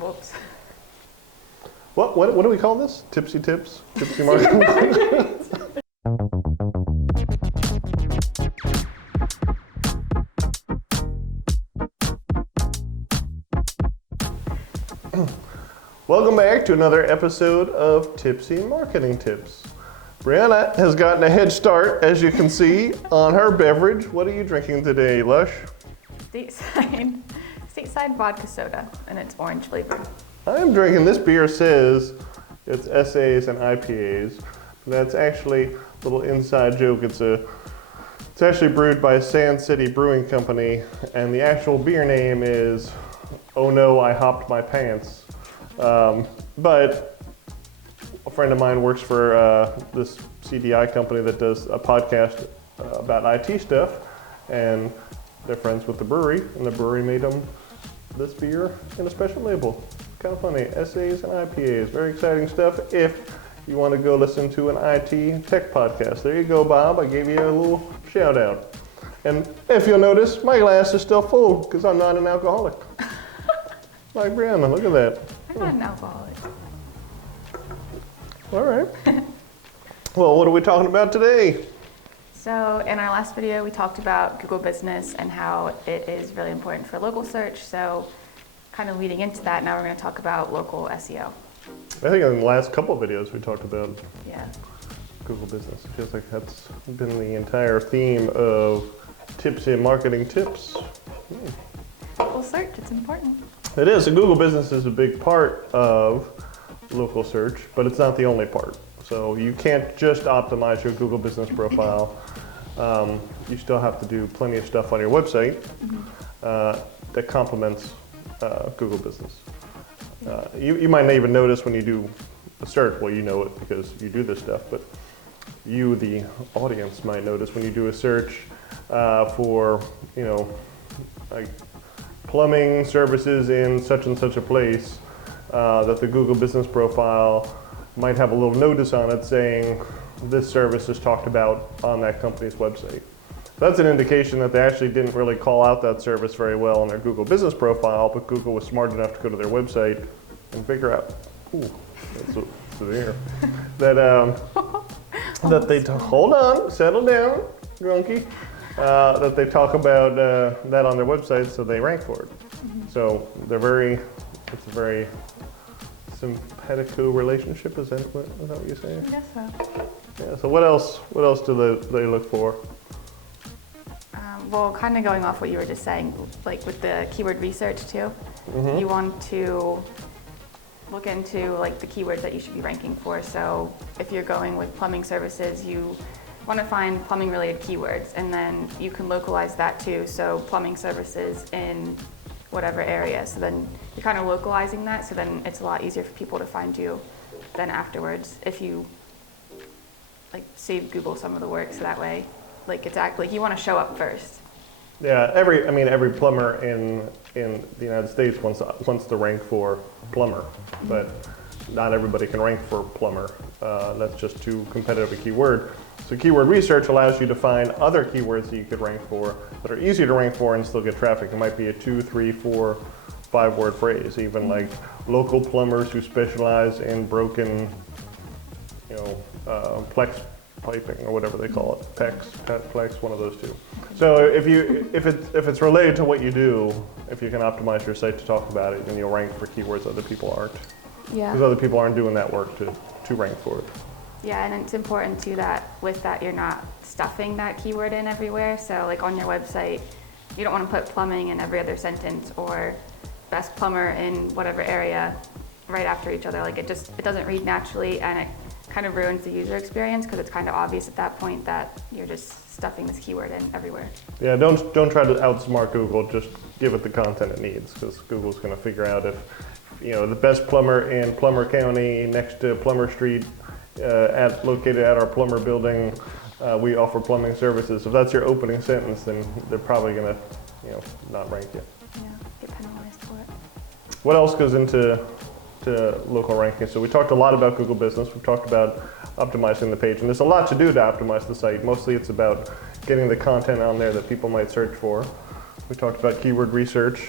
Whoops. What do we call this? Tipsy tips? Tipsy marketing? Welcome back to another episode of Tipsy Marketing Tips. Brianna has gotten a head start, as you can see, on her beverage. What are you drinking today, Lush? Stateside vodka soda, and it's orange flavored. I'm drinking, this beer says it's SAs and IPAs. That's actually a little inside joke. It's actually brewed by Sand City Brewing Company, and the actual beer name is Oh No, I Hopped My Pants. But a friend of mine works for this CDI company that does a podcast about IT stuff, and they're friends with the brewery, and the brewery made them this beer in a special label. Kind of funny, SAs and IPAs, very exciting stuff if you want to go listen to an IT tech podcast. There you go, Bob, I gave you a little shout out. And if you'll notice, my glass is still full because I'm not an alcoholic. Like Brianna, look at that. I'm not an alcoholic. All right. Well, what are we talking about today? So in our last video, we talked about Google Business and how it is really important for local search. So kind of leading into that, now we're going to talk about local SEO. I think in the last couple of videos we talked about Google Business. It feels like that's been the entire theme of Tipsy Marketing Tips. Local search, it's important. It is. And Google Business is a big part of local search, but it's not the only part. So you can't just optimize your Google Business profile. You still have to do plenty of stuff on your website that complements Google Business. You might not even notice when you do a search. Well, you know it because you do this stuff, but you, the audience, might notice when you do a search for, like plumbing services in such and such a place, that the Google Business profile might have a little notice on it saying this service is talked about on that company's website. That's an indication that they actually didn't really call out that service very well on their Google Business profile, but Google was smart enough to go to their website and figure out, that's severe, that they hold on, settle down, drunkie, that they talk about that on their website, so they rank for it. So it's a very simpatico relationship. Is that what you're saying? I guess so. Yeah. So what else do they look for? Well, kind of going off what you were just saying, like with the keyword research too, you want to look into like the keywords that you should be ranking for. So if you're going with plumbing services, you want to find plumbing related keywords, and then you can localize that too. So plumbing services in whatever area. So then you're kind of localizing that. So then it's a lot easier for people to find you then afterwards if you like save Google some of the work. So that way, like you want to show up first. Yeah, every plumber in the United States wants to rank for plumber, but not everybody can rank for plumber. That's just too competitive a keyword. So keyword research allows you to find other keywords that you could rank for that are easier to rank for and still get traffic. It might be a 2, 3, 4, 5 word phrase, even like local plumbers who specialize in broken, plex piping or whatever they call it, plex, one of those two. So if it's related to what you do, if you can optimize your site to talk about it, then you'll rank for keywords other people aren't. Yeah. Because other people aren't doing that work to rank for it. Yeah, and it's important too that with that you're not stuffing that keyword in everywhere. So like on your website, you don't want to put plumbing in every other sentence or best plumber in whatever area right after each other. Like it doesn't read naturally, and it kind of ruins the user experience because it's kind of obvious at that point that you're just stuffing this keyword in everywhere. Yeah, don't try to outsmart Google. Just give it the content it needs, because Google's going to figure out if the best plumber in Plummer County next to Plummer Street, located at our plumber building, we offer plumbing services. If that's your opening sentence, then they're probably going to not rank you. Yeah, get penalized for it. What else goes into local ranking? So we talked a lot about Google Business. We've talked about optimizing the page, and there's a lot to do to optimize the site. Mostly it's about getting the content on there that people might search for. We talked about keyword research.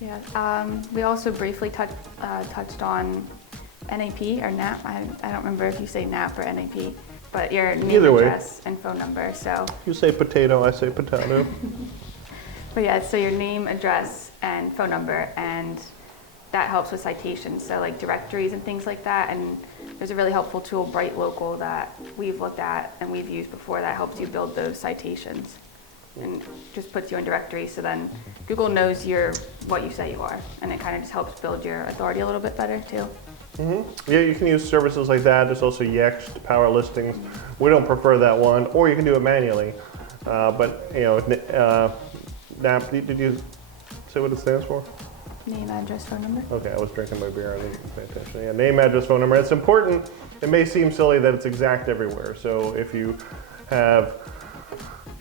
Yeah, we also briefly touched on NAP or NAP. I don't remember if you say NAP or NAP, but your name, Either way. address, and phone number. So You say potato, I say potato. but yeah, so your name, address, and phone number, and that helps with citations. So like directories and things like that. And there's a really helpful tool, Bright Local, that we've looked at and we've used before that helps you build those citations and just puts you in directories. So then Google knows what you say you are, and it kind of just helps build your authority a little bit better too. Yeah, you can use services like that. There's also Yext, Power Listings. We don't prefer that one, or you can do it manually. But NAP, did you say what it stands for? Name, address, phone number. Okay, I was drinking my beer. I didn't pay attention. Yeah, name, address, phone number. It's important. It may seem silly that it's exact everywhere. So if you have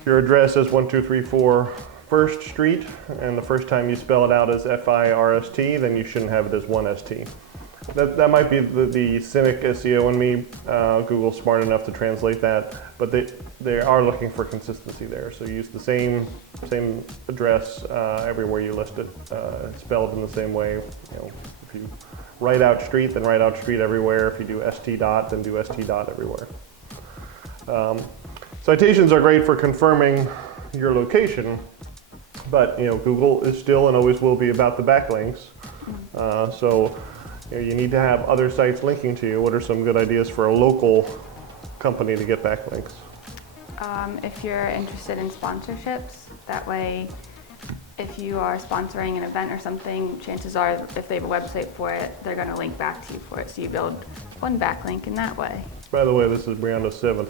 your address as 1234 First Street, and the first time you spell it out as F-I-R-S-T, then you shouldn't have it as 1-S-T. That might be the cynic SEO in me. Google's smart enough to translate that, but they are looking for consistency there. So use the same address everywhere you list it, spelled in the same way. If you write out street, then write out street everywhere. If you do st dot, then do st dot everywhere. Citations are great for confirming your location, but Google is still and always will be about the backlinks. So you need to have other sites linking to you. What are some good ideas for a local company to get backlinks? If you're interested in sponsorships, that way if you are sponsoring an event or something, chances are if they have a website for it, they're going to link back to you for it. So you build one backlink in that way. By the way, this is Brianna's seventh.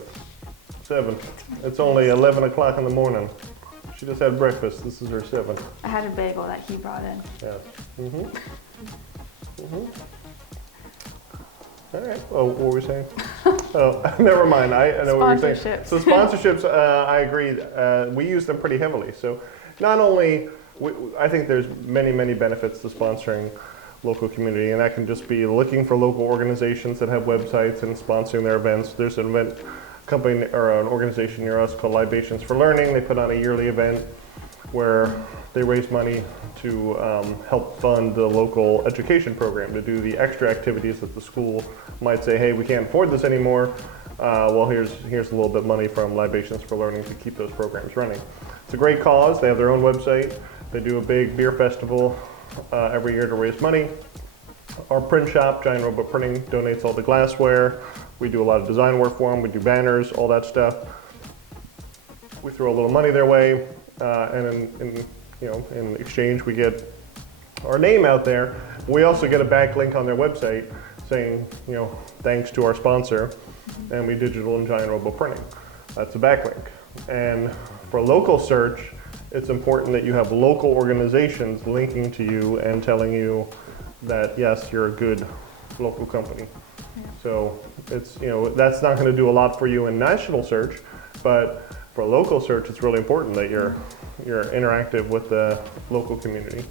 It's only 11 o'clock in the morning. She just had breakfast. This is her seventh. I had a bagel that he brought in. Yeah. All right. Oh, what were we saying? Oh, never mind. I know what you're saying. So sponsorships, I agree. We use them pretty heavily. So not only, I think there's many benefits to sponsoring local community, and that can just be looking for local organizations that have websites and sponsoring their events. There's an event company or an organization near us called Libations for Learning. They put on a yearly event where they raise money to help fund the local education program, to do the extra activities that the school might say, hey, we can't afford this anymore. Well, here's a little bit of money from Libations for Learning to keep those programs running. It's a great cause. They have their own website. They do a big beer festival every year to raise money. Our print shop, Giant Robot Printing, donates all the glassware. We do a lot of design work for them. We do banners, all that stuff. We throw a little money their way, and in exchange we get our name out there. We also get a backlink on their website saying, thanks to our sponsor, Amity Digital and Giant Robot Printing. That's a backlink. And for local search, it's important that you have local organizations linking to you and telling you that yes, you're a good local company. So it's that's not going to do a lot for you in national search, but for local search, it's really important that you're interactive with the local community.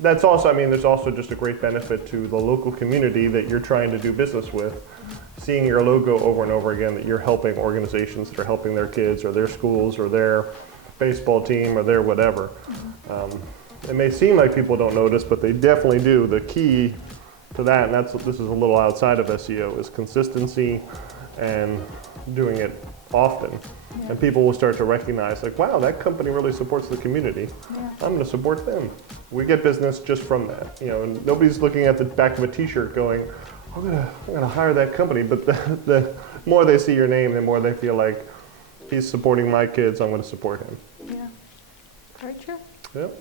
That's also, there's also just a great benefit to the local community that you're trying to do business with. Seeing your logo over and over again, that you're helping organizations that are helping their kids or their schools or their baseball team or their whatever. It may seem like people don't notice, but they definitely do. The key to that, and this is a little outside of SEO, is consistency and doing it often. Yeah. And people will start to recognize, like, wow, that company really supports the community. Yeah. I'm going to support them. We get business just from that. And nobody's looking at the back of a T-shirt going, I'm gonna hire that company. But the more they see your name, the more they feel like he's supporting my kids. I'm going to support him. Yeah, very true. Yep.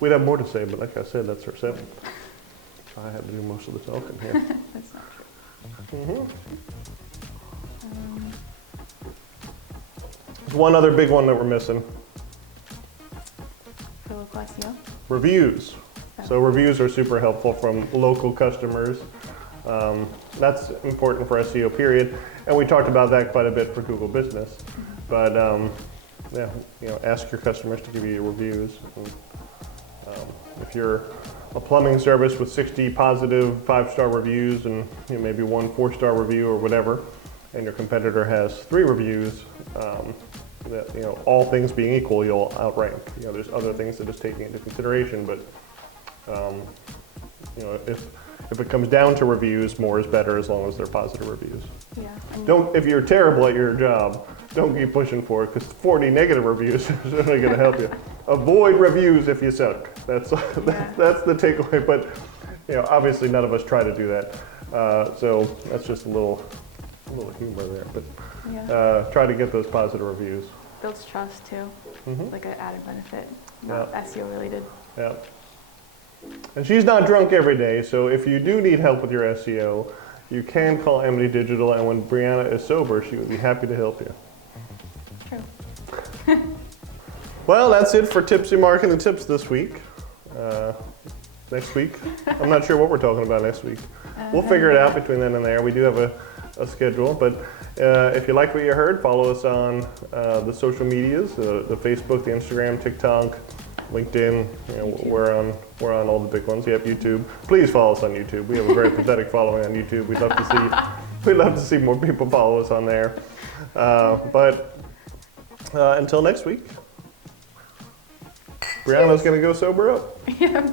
We'd have more to say, but like I said, that's our seventh. I had to do most of the talking here. That's not true. There's one other big one that we're missing. For local SEO? Reviews. Oh. So reviews are super helpful from local customers. That's important for SEO, period. And we talked about that quite a bit for Google Business. But ask your customers to give you reviews. And, if you're a plumbing service with 60 positive 5-star reviews and maybe 1 4-star review or whatever, and your competitor has 3 reviews, that, all things being equal, you'll outrank. There's other things that is taking into consideration, but if it comes down to reviews, more is better as long as they're positive reviews. Yeah. If you're terrible at your job, don't keep pushing for it, because 40 negative reviews is really going to help you. Avoid reviews if you suck. That's the takeaway. But obviously none of us try to do that. So that's just a little humor there. But try to get those positive reviews. Builds trust too, like an added benefit, not SEO related. Yeah. And she's not drunk every day, so if you do need help with your SEO, you can call Amity Digital, and when Brianna is sober, she would be happy to help you. True. Well, that's it for Tipsy Marketing Tips this week. Next week, I'm not sure what we're talking about next week. We'll figure it out between then and there. We do have a schedule, but if you like what you heard, follow us on the social medias, the Facebook, the Instagram, TikTok, LinkedIn. We're on all the big ones. You have YouTube. Please follow us on YouTube. We have a very pathetic following on YouTube. We'd love to see more people follow us on there. But until next week, Brianna's going to go sober up. Yeah.